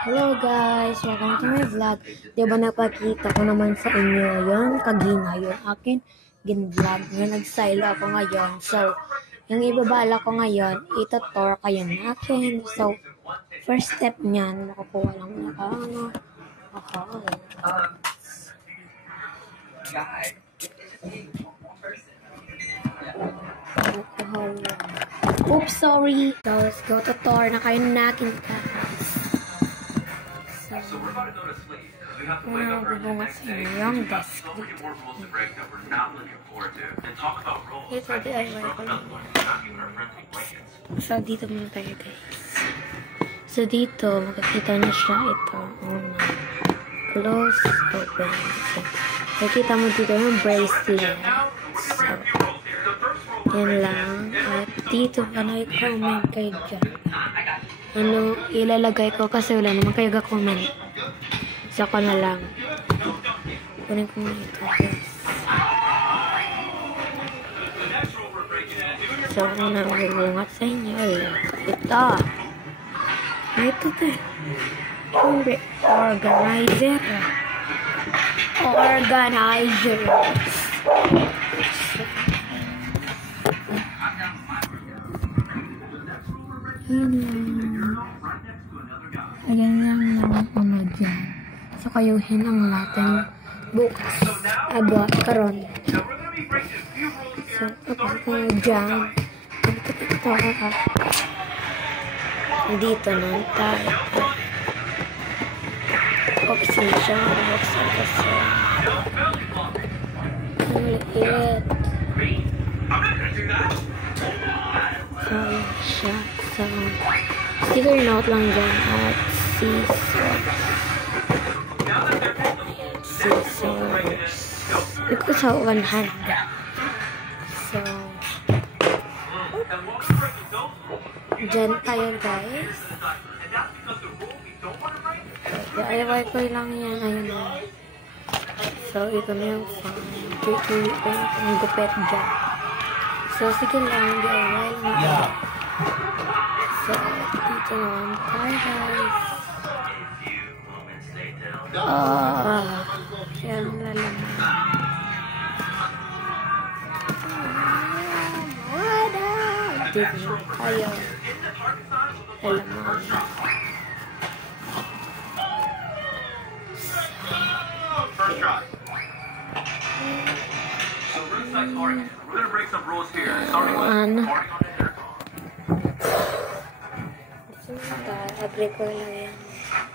Hello guys! Welcome to my vlog. Diba napakita ko naman sa inyo yun, kagina yung akin gin-vlog na nag-silo ako ngayon. So, yung ibabala ko ngayon, ito-tour kayo natin. So, first step niyan, makukuha lang na ano. Oops, sorry. So, let's go to tour na kayo natin guys. So we're about to go to sleep. We have to wake up early the next day. We've got so many more rules to break that we're not looking forward to. And talk about rules. Ito, DIY ko lang. Not even our friends with blankets. So, dito muna tayo guys. So, dito, makikita niyo siya. Ito, una. Close, open. So, makikita mo dito yung bracelet. So, yan lang. At dito pa na-comment kayo dyan. Ano, ilalagay ko kasi wala naman kayo ga-comment. So, ako na lang. Kunin ko na ito guys. So, ako na magbungat sa inyo. Ito. Ito to. Organizer. Organizer. Ayan lang naman ano dyan. So, kayuhin ang lating bukas. Abot, karon. So, tapos tayo dyan. Dito na tayo. Buksan siya. Buksan kasi. Ang liit. So, siya. So, sticker note lang dyan at scissors. Ito sa 100. So, dyan tayo guys. DIY ko lang yan. Ayun na. So, ito na yung ang gupet dyan. So, sige lang. DIY lang. So, dito naman tayo guys. Yan lalaman. Dito na tayo. Lalaman. First try. So, roadside party. We're gonna break some rules here. Starting with party on the intercom. Agree ko lang yan.